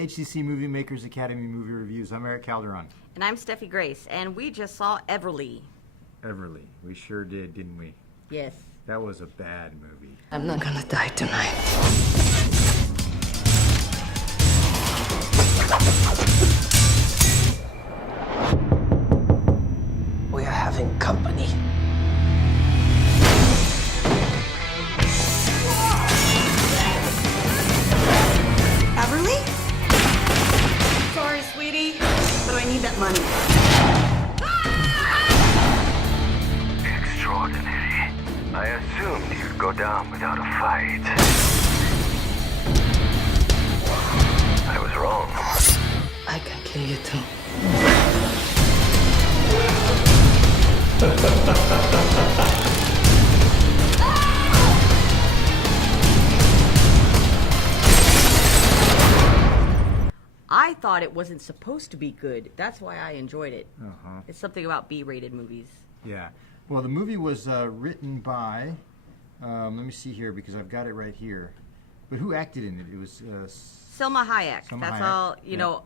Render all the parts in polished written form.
HCC MovieMakers Academy Movie Reviews. I'm Erik Calderon. And I'm Steffi Grace, and we just saw Everly. Everly. We sure did, didn't we? Yes. That was a bad movie. I'm not gonna die tonight. We are having company. Everly? Sorry, sweetie, but I need that money. Extraordinary. I assumed you'd go down without a fight. I was wrong. I can kill you too. I thought it wasn't supposed to be good. That's why I enjoyed it. Uh-huh. It's something about B-rated movies. Yeah. Well, the movie was written by, let me see here because I've got it right here. But who acted in it? It was Selma Hayek. Selma That's Hayek, all, you yeah. know.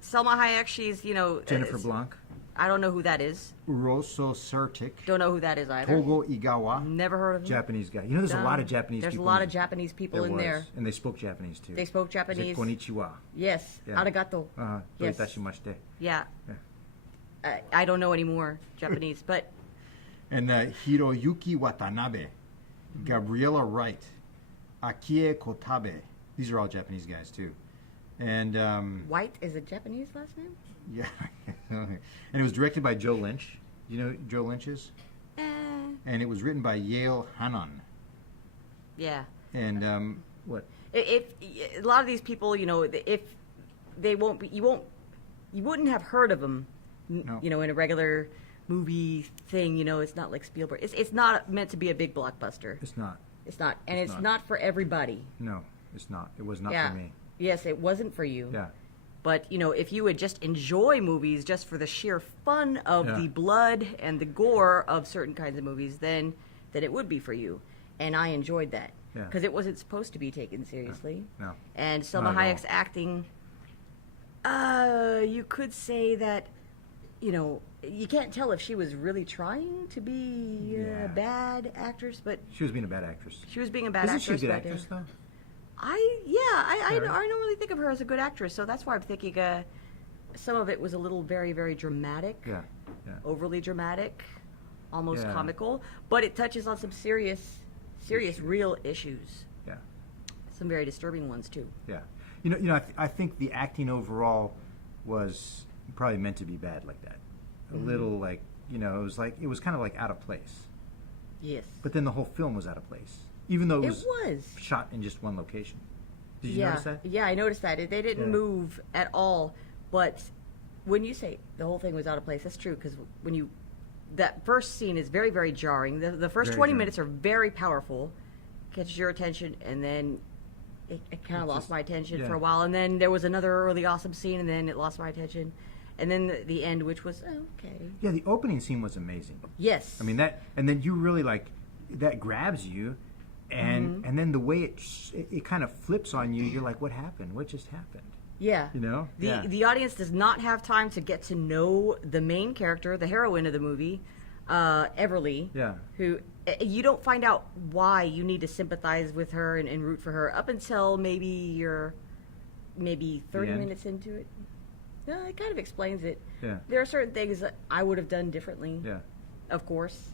Selma Hayek, she's, Jennifer Blanc, I don't know who that is. Uroso Sartic, Don't know who that is either. Togo Igawa, Never heard of him. Japanese guy. You know, there's a lot of Japanese There's people. a lot in of Japanese people in was. there. And they spoke Japanese, too. They spoke Japanese. It's like, konnichiwa. Yes. Yeah. Arigato. Yes. Doitashimashite. Yeah. Yeah. I don't know any more Japanese, but And Hiroyuki Watanabe, Gabriella Wright, Akie Kotabe. These are all Japanese guys, too. And, White is a Japanese last name? yeah. And it was directed by Joe Lynch. You know who Joe Lynch is? And it was written by Yale Hanan. Yeah. And, what? If a lot of these people, if they won't be, you wouldn't have heard of them, No. in a regular movie thing. It's not like Spielberg. It's not meant to be a big blockbuster. It's not. It's not, and It's it's not. not for everybody. No, it's not. It was not Yeah. for me. Yes, it wasn't for you. Yeah. But, if you would just enjoy movies just for the sheer fun of Yeah. the blood and the gore of certain kinds of movies, then it would be for you. And I enjoyed that. Yeah. Because it wasn't supposed to be taken seriously. No. And Selma Not at all. Hayek's acting, you could say that, you can't tell if she was really trying to be Yeah. a bad actress, but She was being a bad actress. she was being a bad Isn't actress. she a good but, actress, though? I Yeah. don't really think of her as a good actress, so that's why I'm thinking some of it was a little very, very dramatic, Yeah. Yeah. overly dramatic, almost Yeah. comical, but it touches on some serious, real issues. Yeah. Some very disturbing ones too. Yeah. I think the acting overall was probably meant to be bad like that. A little like, it was kind of like out of place. Yes. But then the whole film was out of place. Even though it It was. shot in just one location. Did you notice that? Yeah, I noticed that. They didn't Yeah. move at all. But when you say the whole thing was out of place, that's true, because that first scene is very, very jarring. The first Very 20 jarring. minutes are very powerful, catches your attention, and then it kind of lost my attention yeah. for a while. And then there was another really awesome scene, and then it lost my attention. And then the end, which was, okay. Yeah, the opening scene was amazing. Yes. I mean, and then you really that grabs you. And then the way it kind of flips on you, you're like, what happened? What just happened? Yeah. Yeah. The audience does not have time to get to know the main character, the heroine of the movie, Everly. Yeah. Who you don't find out why you need to sympathize with her and root for her up until maybe 30 end? minutes into it. No, it kind of explains it. Yeah. There are certain things that I would have done differently. Yeah. Of course.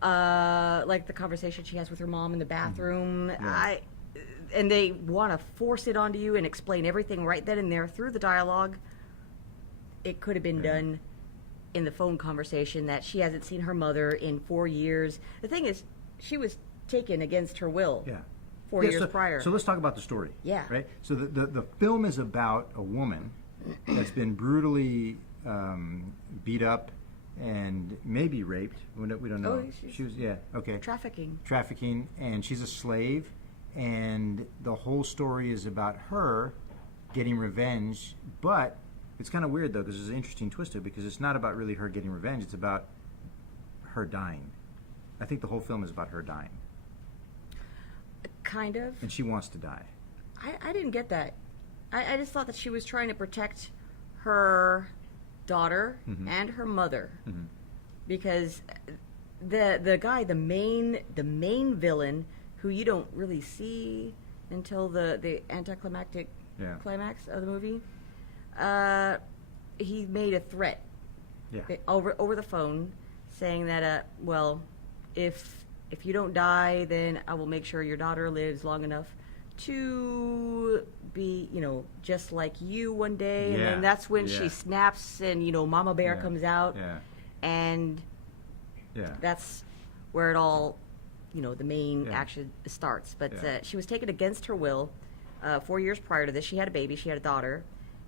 Like the conversation she has with her mom in the bathroom. Yeah. And they want to force it onto you and explain everything right then and there through the dialogue. It could have been done in the phone conversation that she hasn't seen her mother in 4 years. The thing is, she was taken against her will. Yeah. 4 years prior. So let's talk about the story. Yeah. Right? So the film is about a woman that's been brutally beat up and maybe raped. We don't know. Oh, She was, yeah, okay. Trafficking. And she's a slave. And the whole story is about her getting revenge. But it's kind of weird, though, because there's an interesting twist to it, because it's not about really her getting revenge. It's about her dying. I think the whole film is about her dying. Kind of. And she wants to die. I didn't get that. I just thought that she was trying to protect her daughter and her mother, because the guy, the main villain, who you don't really see until the anticlimactic climax of the movie, he made a threat over the phone, saying that well, if you don't die, then I will make sure your daughter lives long enough to be, just like you one day. And then that's when she snaps, and Mama Bear comes out, and that's where it all, the main action starts. But she was taken against her will 4 years prior to this. She had a baby. She had a daughter.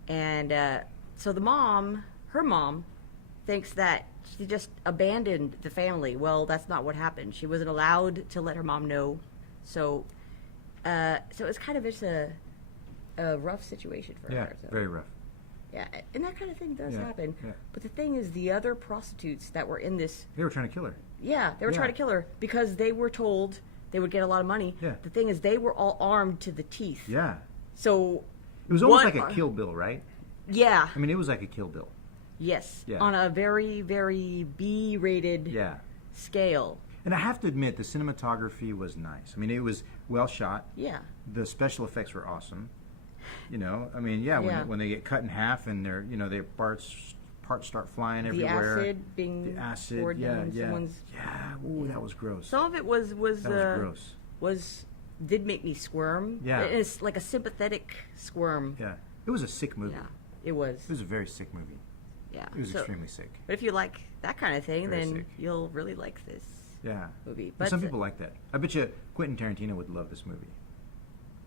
And so her mom, thinks that she just abandoned the family. Well, that's not what happened. She wasn't allowed to let her mom know. So it's kind of just a rough situation for her. So. Very rough. Yeah, and that kind of thing does happen. Yeah. But the thing is, the other prostitutes that were in this... They were trying to kill her. Yeah, they were trying to kill her because they were told they would get a lot of money. Yeah. The thing is, they were all armed to the teeth. Yeah. So... It was almost like a Kill Bill, right? Yeah. I mean, it was like a Kill Bill. Yes. Yeah. On a very, very B-rated scale. And I have to admit, the cinematography was nice. I mean, it was well shot. Yeah. The special effects were awesome. I mean, when they get cut in half and their parts start flying everywhere. The acid being poured down someone's... Yeah, ooh, that was gross. Some of it was gross. Did make me squirm. Yeah. It's like a sympathetic squirm. Yeah. It was a sick movie. Yeah, it was. It was a very sick movie. Yeah. It was extremely sick. But if you like that kind of thing, then you'll really like this movie. But some people like that. I bet you Quentin Tarantino would love this movie.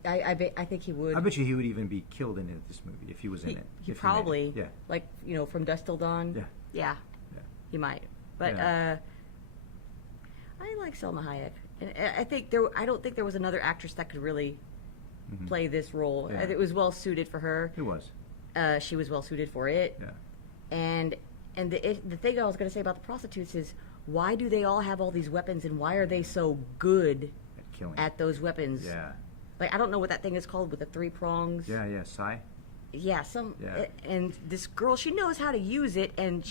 I think he would. I bet you he would even be killed in this movie if he was in it. He probably. Yeah. Like, From Dusk Till Dawn. Yeah. Yeah. He might. But I like Selma Hayek. And I don't think there was another actress that could really play this role. Yeah. It was well suited for her. It was. She was well suited for it. Yeah. And the thing I was going to say about the prostitutes is, why do they all have all these weapons, and why are they so good at killing at those weapons? Yeah. Like, I don't know what that thing is called with the 3 prongs. Yeah, Sai. Yeah, and this girl, she knows how to use it, and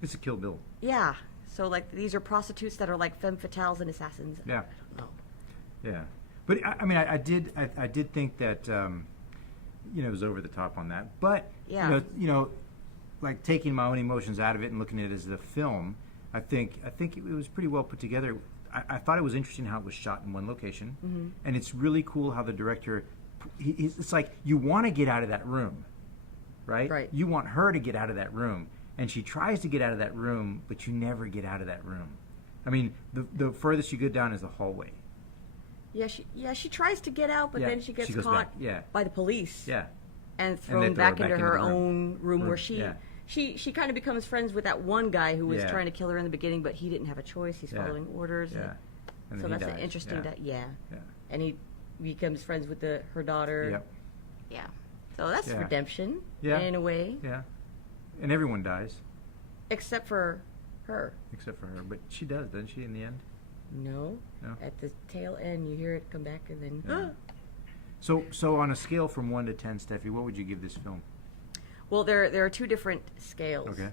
it's a Kill Bill. Yeah. So, like, these are prostitutes that are like femme fatales and assassins. Yeah. I don't know. Yeah. But, I mean, I did think that, it was over the top on that. But, like, taking my own emotions out of it and looking at it as a film, I think it was pretty well put together. I thought it was interesting how it was shot in one location. Mm-hmm. And it's really cool how the director, it's like, you want to get out of that room, right? Right. You want her to get out of that room. And she tries to get out of that room, but you never get out of that room. I mean, the furthest you go down is the hallway. Yeah, she tries to get out, but then she gets caught by the police. Yeah. And thrown back into her own room where she kind of becomes friends with that one guy who was trying to kill her in the beginning, but he didn't have a choice. He's following orders. Yeah. And so that's an interesting... And he becomes friends with her daughter. Yep. Yeah. So that's redemption in a way. Yeah. And everyone dies. Except for her. But she does, doesn't she, in the end? No. At the tail end, you hear it come back and then... Yeah. So on a scale from 1 to 10, Steffi, what would you give this film? Well, there are 2 different scales. Okay.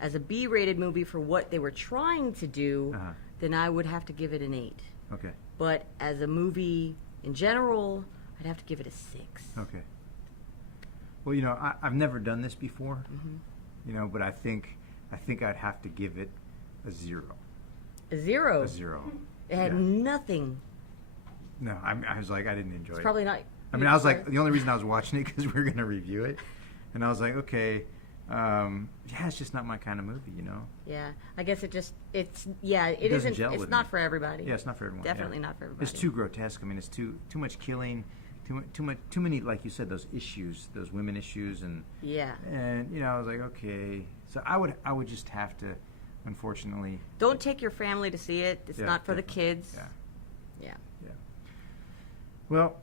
As a B-rated movie for what they were trying to do, then I would have to give it an 8. Okay. But as a movie in general, I'd have to give it a 6. Okay. Well, I've never done this before, but I think I'd have to give it a 0. A 0? A 0. It had nothing. No, I was like, I didn't enjoy it. Probably not. I mean, I was like, the only reason I was watching it because we were going to review it, and I was like, okay, it's just not my kind of movie, Yeah, I guess it isn't. It's not for everybody. Yeah, it's not for everyone. Definitely not for everybody. It's too grotesque. I mean, it's too much killing, too many, like you said, those issues, those women issues, and I was like, okay, so I would just have to, unfortunately. Don't take your family to see it. It's not for the kids. Yeah. Well,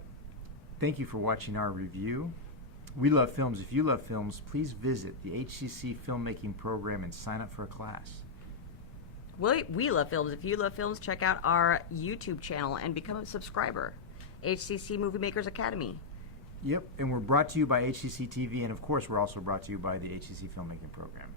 thank you for watching our review. We love films. If you love films, please visit the HCC filmmaking program and sign up for a class. We love films. If you love films, check out our YouTube channel and become a subscriber. HCC MovieMakers Academy. Yep, and we're brought to you by HCC TV, and of course, we're also brought to you by the HCC Filmmaking Program.